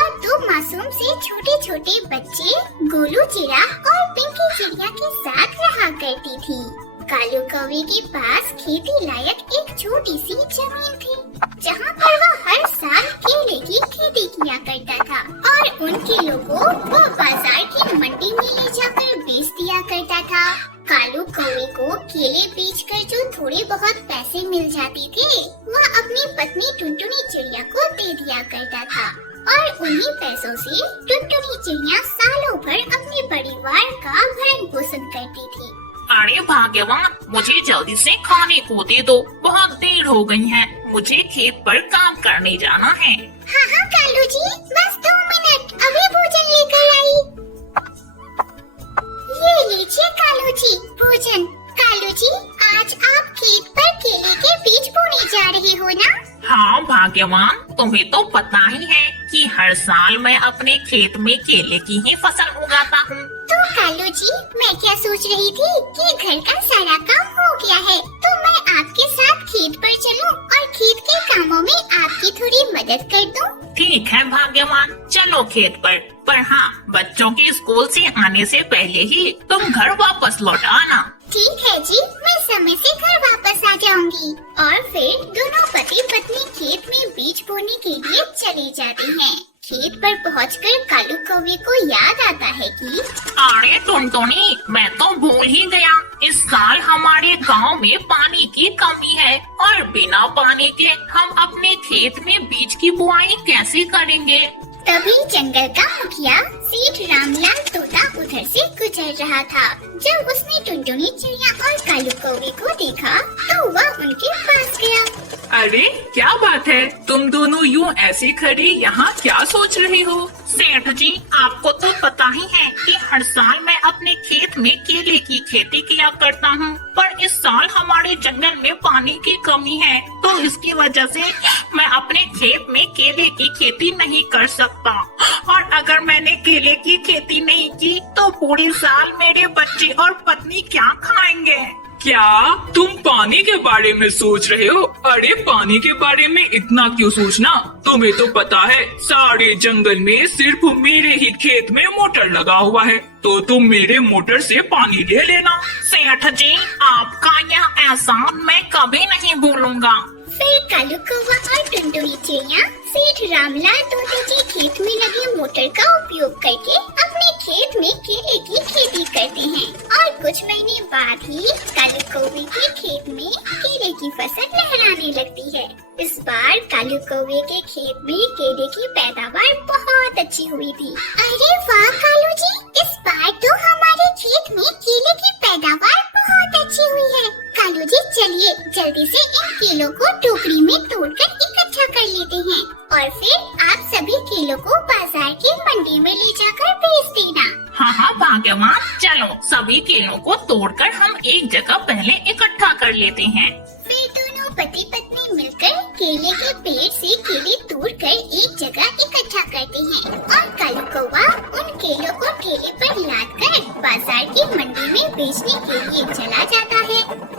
और दो मासूम से छोटे छोटे बच्चे गोलू चिड़ा और पिंकी चिड़िया के साथ रहा करती थी। कालू कौवे के पास खेती लायक एक छोटी सी जमीन थी, जहाँ पर वह हर साल केले की खेती किया करता था और उन केलों को वह बाजार की मंडी में ले जाकर बेच दिया करता था। कालू कौवे को केले बेचकर जो थोड़े बहुत पैसे मिल जाते थे, वह अपनी पत्नी टुनटुनी चिड़िया को दे दिया करता था और उन्हीं पैसों से टुनटुनी चिड़िया सालों भर अपने परिवार का भरण पोषण करती थी। अरे भाग्यवान, मुझे जल्दी से खाने को दे दो, बहुत देर हो गई है, मुझे खेत पर काम करने जाना है। हाँ हाँ कालू जी, बस 2 मिनट, अभी भोजन लेकर आई। ये लीजिए कालू जी भोजन। कालू जी, आज आप खेत पर केले के बीज बोने जा रहे हो ना? हाँ भाग्यवान, तुम्हें तो पता ही है कि हर साल मैं अपने खेत में केले की ही फसल उगाता हूँ। तो कालू जी, मैं क्या सोच रही थी कि घर का सारा काम हो गया है, तो मैं आपके साथ खेत पर चलूं और खेत के कामों में आपकी थोड़ी मदद कर दूं। ठीक है भाग्यवान, चलो खेत पर हाँ, बच्चों के स्कूल से आने से पहले ही तुम घर वापस लौट आना। ठीक है जी, मैं समय से घर वापस आ जाऊंगी। और फिर दोनों पति पत्नी खेत में बीज बोने के लिए चले जाते हैं। खेत पर पहुंचकर कालू कौवे को याद आता है कि अरे टुनटुनी, मैं तो भूल ही गया, इस साल हमारे गांव में पानी की कमी है और बिना पानी के हम अपने खेत में बीज की बुआई कैसे करेंगे। तभी जंगल का मुखिया सेठ रामलाल तोता उधर से गुजर रहा था। जब उसने टुनटुनी चिड़िया और कालू कौवे को देखा तो वह उनके पास गया। अरे क्या बात है, तुम दोनों यूँ ऐसे खड़े यहाँ क्या सोच रहे हो? सेठ जी, आपको तो पता ही है कि हर साल मैं अपने खेत में केले की खेती किया करता हूँ, पर इस साल हमारे जंगल में पानी की कमी है, तो इसकी वजह से मैं अपने खेत में केले की खेती नहीं कर सकता। और अगर मैंने केले की खेती नहीं की तो पूरे साल मेरे बच्चे और पत्नी क्या खाएंगे। क्या तुम पानी के बारे में सोच रहे हो? अरे पानी के बारे में इतना क्यों सोचना, तुम्हें तो पता है सारे जंगल में सिर्फ मेरे ही खेत में मोटर लगा हुआ है, तो तुम मेरे मोटर से पानी ले लेना। सेठ जी, आपका यह एहसान मैं कभी नहीं भूलूंगा। फिर कालू कौवा और टुनटुनी चिड़िया सेठ रामलाल तोते के खेत में लगे मोटर का उपयोग करके अपने खेत में केले की खेती करते हैं और कुछ महीने बाद ही कालू कौवे के खेत में केले की फसल लहराने लगती है। इस बार कालू कौवे के खेत में केले की पैदावार बहुत अच्छी हुई थी। अरे वाह कालू जी, इस बार तो हमारे खेत में केले की पैदावार बहुत अच्छी हुई है। कालू जी, चलिए जल्दी से इन केलों को टोकरी में तोड़कर इकट्ठा कर लेते हैं और फिर आप सभी केलों को बाजार की मंडी में ले जाकर बेच देना। हाँ हाँ भाग्यवान, चलो सभी केलों को तोड़कर हम एक जगह पहले इकट्ठा कर लेते हैं। फिर दोनों पति पत्नी मिलकर केले के पेड़ से केले तोड़कर एक जगह इकट्ठा करते हैं और कालू कौवा उन केलों को ठेले पर लादकर बाजार की मंडी में बेचने के लिए चला जाता है।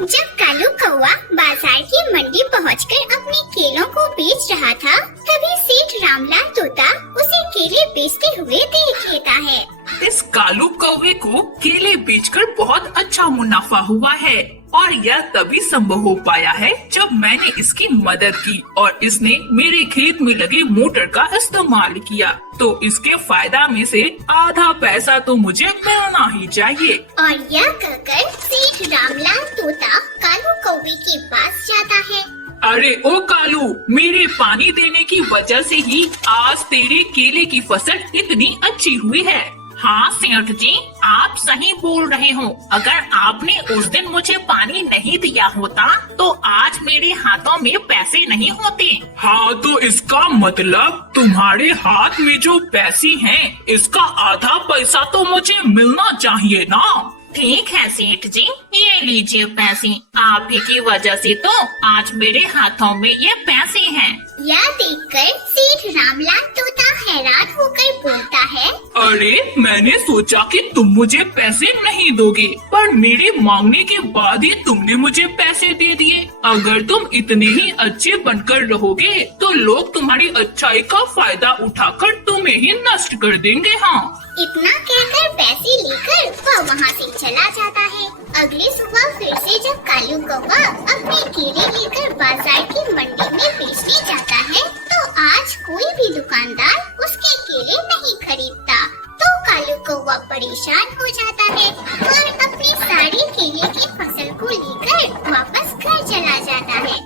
जब कालू कौवा बाजार की मंडी पहुंचकर अपने केलों को बेच रहा था, तभी सेठ रामलाल तोता उसे केले बेचते हुए देख लेता है। इस कालू कौवे को केले बेचकर बहुत अच्छा मुनाफा हुआ है और यह तभी संभव हो पाया है जब मैंने इसकी मदद की और इसने मेरे खेत में लगे मोटर का इस्तेमाल किया, तो इसके फायदा में से आधा पैसा तो मुझे मिलना ही चाहिए। और यह कहकर सेठ रामलाल तोता कालू कौवे के पास जाता है। अरे ओ कालू, मेरे पानी देने की वजह से ही आज तेरे केले की फसल इतनी अच्छी हुई है। हाँ सेठ जी, आप सही बोल रहे हो, अगर आपने उस दिन मुझे पानी नहीं दिया होता तो आज मेरे हाथों में पैसे नहीं होते। हाँ, तो इसका मतलब तुम्हारे हाथ में जो पैसे हैं, इसका आधा पैसा तो मुझे मिलना चाहिए ना। ठीक है सेठ जी, ये लीजिए पैसे, आप ही की वजह से तो आज मेरे हाथों में ये पैसे हैं। यह देखकर सेठ रामलाल तोता हैरान होकर बोलता है, अरे मैंने सोचा कि तुम मुझे पैसे नहीं दोगे, पर मेरे मांगने के बाद ही तुमने मुझे पैसे दे दिए। अगर तुम इतने ही अच्छे बनकर रहोगे तो लोग तुम्हारी अच्छाई का फायदा उठाकर तुम्हें ही नष्ट कर देंगे। हाँ, इतना कहकर पैसे लेकर वह वहाँ से चला जाता है। अगली सुबह फिर से जब कालू कौवा अपने केले लेकर बाजार की मंडी में बेचने जाता है तो आज कोई भी दुकानदार उसके केले नहीं खरीदता। तो कालू कौवा परेशान हो जाता है और अपनी सारी केले की फसल को लेकर वापस घर चला जाता है।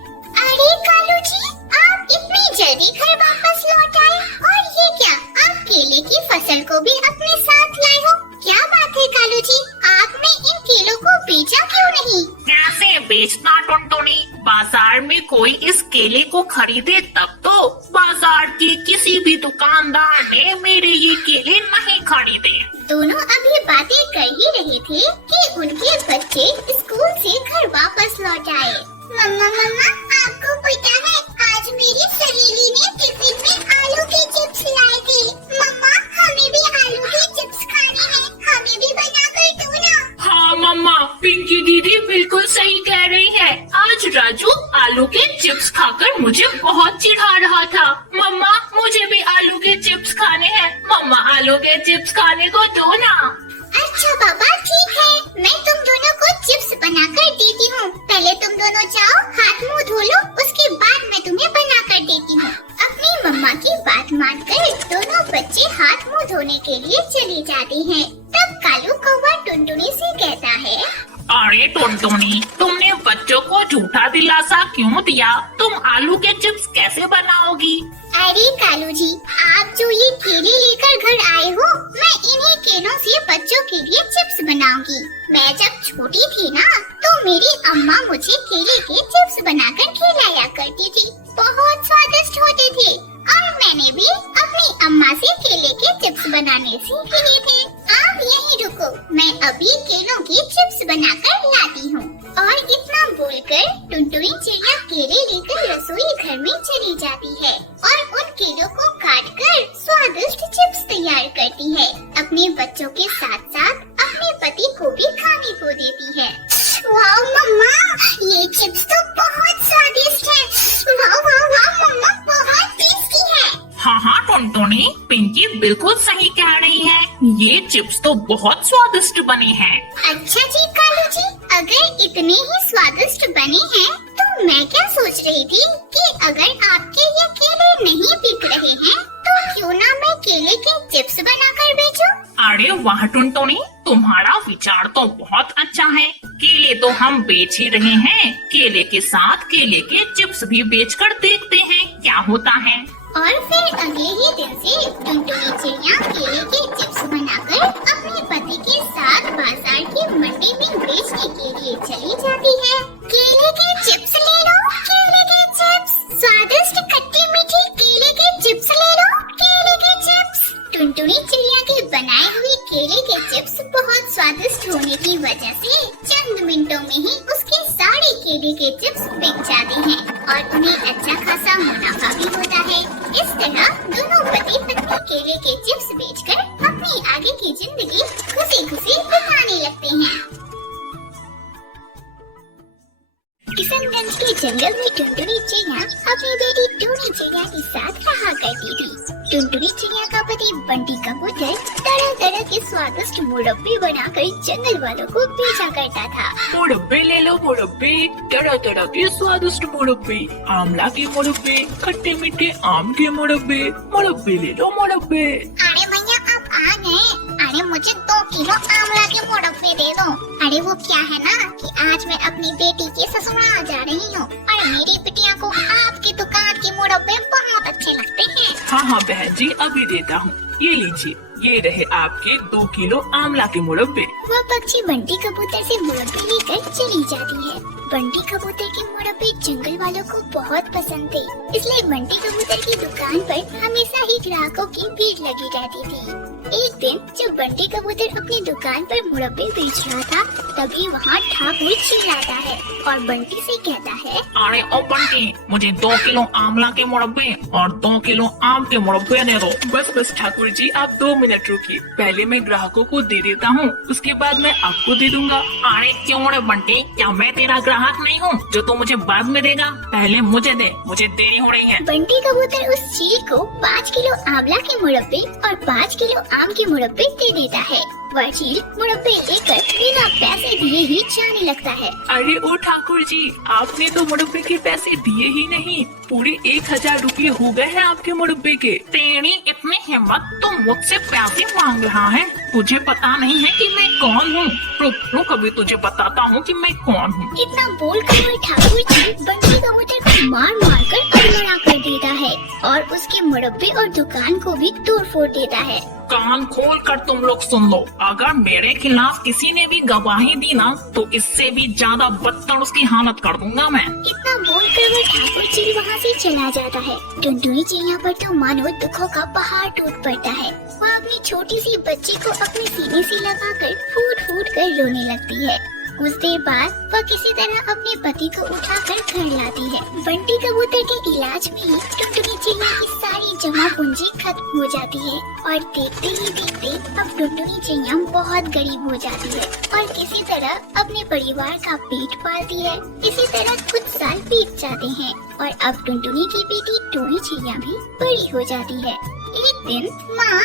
अरे कालू जी, आप इतनी जल्दी घर वापस लौट आए, और ये क्या, आप केले की फसल को भी अपने साथ लाए हो? क्या बात है कालू जी, आपने इन केलों को बेचा क्यों नहीं? कैसे बेचना टुनटुनी? बाजार में कोई इस केले को खरीदे तब तो। बाजार के किसी भी दुकानदार ने मेरे ये केले नहीं खरीदे। दोनों अभी बातें कर ही रहे थे कि उनके बच्चे स्कूल से घर वापस लौट आए। मम्मा मम्मा, आपको पता है आज मेरी सहेली ने टिफिन में आलू के चिप्स लाए थे। मम्मा, हमें भी आलू के चिप्स खाने हैं, हमें भी बना कर दो ना। हाँ मम्मा, पिंकी दीदी बिल्कुल सही कह रही है। आज राजू आलू के चिप्स खाकर मुझे बहुत चिढ़ा रहा था। मम्मा, मुझे भी आलू के चिप्स खाने हैं। मम्मा, आलू के चिप्स खाने को दो ना। अच्छा पापा, ठीक है, मैं तुम दोनों को चिप्स बनाकर देती हूँ। पहले तुम दोनों जाओ, हाथ मुंह धो लो, उसके बाद मैं तुम्हें बनाकर देती हूँ। अपनी मम्मा की बात मानकर दोनों बच्चे हाथ मुंह धोने के लिए चले जाते हैं। तब कालू कौवा टुनटुनी से कहता है, अरे टुनटुनी, तुमने बच्चों को झूठा दिलासा क्यों दिया? तुम आलू के चिप्स कैसे बनाओगी? अरे कालू जी, आप जो ये केले लेकर घर आए हो, मैं इन्हीं केलों से बच्चों के लिए चिप्स बनाऊंगी। मैं जब छोटी थी ना, तो मेरी अम्मा मुझे केले के चिप्स बनाकर खिलाया करती थी। बहुत स्वादिष्ट होते थे और मैंने भी अपनी अम्मा से केले के चिप्स बनाने सीख लिए थे। आप यहीं रुको, मैं अभी केलों की चिप्स बनाकर लाती हूँ। और इतना बोलकर टुनटुनी चिड़िया केले लेकर रसोई घर में चली जाती है और उन केलों को काटकर स्वादिष्ट चिप्स तैयार करती है। अपने बच्चों के साथ साथ अपने पति को भी खाने को देती है। वाह मम्मा, ये चिप्स तो बहुत स्वादिष्ट है। वाह वाह वाह मम्मा, बहुत टेस्टी है। हाँ हाँ टुनटुनी, पिंकी बिल्कुल सही कह रही है। ये चिप्स तो बहुत स्वादिष्ट बने हैं। अच्छा जी कालू जी, अगर इतने ही स्वादिष्ट बने हैं तो मैं क्या सोच रही थी कि अगर आपके ये केले नहीं बिक रहे हैं तो क्यों ना मैं केले के चिप्स बनाकर बेचूं? अरे वाह टुनटुनी, तुम्हारा विचार तो बहुत अच्छा है। केले तो हम बेच ही रहे हैं, केले के साथ केले के चिप्स भी बेचकर देखते हैं क्या होता है। और फिर अगले ही दिन से टुनटुनी चिड़िया केले के चिप्स बनाकर अपने पति के साथ बाजार की मंडी में बेचने के लिए चली जाती है। केले के चिप्स ले लो, केले के चिप्स, स्वादिष्ट खट्टी मीठी केले के चिप्स ले लो, केले के चिप्स। टुनटुनी चिड़िया के बनाए हुए केले के चिप्स बहुत स्वादिष्ट होने की वजह से चंद मिनटों में ही उसके सारे केले के चिप्स बिक जाते हैं और उन्हें अच्छा खासा मुनाफा भी होता है। इस तरह दोनों पति पत्नी केले के चिप्स बेचकर अपनी आगे की जिंदगी खुशी खुशी बिताने लगते हैं। किशनगंज के जंगल में टुनटुनी चिड़िया अपनी बेटी टूनी चिड़िया के साथ रहा करती थी। टुनटुनी चिड़िया का पति बंटी कबूतर तरह तरह के स्वादिष्ट मुरब्बे बनाकर जंगल वालों को बेचा करता था। मुरब्बे ले लो मुरब्बे, तरह तरह के स्वादिष्ट मुरब्बे, आमला के मुरब्बे, खट्टे मीठे आम के मुरब्बे, मुरब्बे ले लो मुरब्बे। अरे भैया आप आ गए, अरे मुझे 2 किलो आमला के मुरब्बे दे दो। अरे वो क्या है ना कि आज मैं अपनी बेटी के ससुराल जा रही हूँ और मेरी बिटिया को आपकी दुकान के मुरब्बे बहुत अच्छे लगते हैं। हाँ हाँ बहन जी, अभी देता हूँ, ये लीजिए, ये रहे आपके 2 किलो आमला के मुरब्बे। वो पक्षी बंटी कबूतर से मुरब्बे लेकर चली जाती है। बंटी कबूतर के मुरब्बे जंगल वालों को बहुत पसंद थे, इसलिए बंटी कबूतर की दुकान पर हमेशा ही ग्राहकों की भीड़ लगी रहती थी। एक दिन जब बंटी कबूतर अपनी दुकान पर मुरब्बे बेच रहा था, तभी वहाँ ठाकुर चिल्लाता है और बंटी से कहता है, अरे ओ बंटी, मुझे 2 किलो आंवला के मुरब्बे और 2 किलो आम के मुरब्बे दे दो। बस बस ठाकुर जी, आप 2 मिनट रुकिए, पहले मैं ग्राहकों को दे देता हूँ, उसके बाद मैं आपको दे दूंगा। अरे क्यों रे बंटी, क्या मैं तेरा ग्राहक नहीं हूँ जो तू मुझे बाद में देगा? पहले मुझे दे, मुझे देरी हो रही है। बंटी कबूतर उस चील को 5 किलो आंवला के मुरब्बे और 5 किलो आम के मुरब्बे दे देता है। वह चील मुरब्बे लेकर बिना पैसे दिए ही जाने लगता है। अरे ओ ठाकुर जी, आपने तो मुरब्बे के पैसे दिए ही नहीं, पूरे 1000 रुपये हो गए हैं आपके मुरब्बे के। तेरी इतनी हिम्मत, तुम मुझसे पैसे मांग रहा है? तुझे पता नहीं है कि मैं कौन हूँ? रुक अभी तुझे बताता हूँ कि मैं कौन हूँ। इतना बोलकर वह ठाकुर जी बंटी कबूतर को मार मार कर अड़मड़ा कर देता है और उसके मुरब्बे और दुकान को भी तोड़ फोड़ देता है। कान खोल कर तुम लोग सुन लो, अगर मेरे खिलाफ किसी ने भी गवाही दी ना, तो इससे भी ज्यादा बदतर उसकी हालत कर दूंगा मैं। इतना बोलकर वह ठाकुर चील वहाँ से चला जाता है। टुनटुनी चिड़िया पर तो मानो दुखों का पहाड़ टूट पड़ता है। वह अपनी छोटी सी बच्ची को अपने सीने से लगाकर फूट फूट कर रोने लगती है। कुछ देर बाद वह किसी तरह अपने पति को उठाकर घर लाती है। बंटी कबूतर के इलाज में ही टुनटुनी चिड़िया की सारी जमा पूंजी खत्म हो जाती है और देखते ही देखते अब टुनटुनी चिड़िया बहुत गरीब हो जाती है और किसी तरह अपने परिवार का पेट पालती है। इसी तरह कुछ साल बीत जाते हैं और अब टुनटुनी की बेटी टोनी चिड़िया भी बड़ी हो जाती है। एक दिन माँ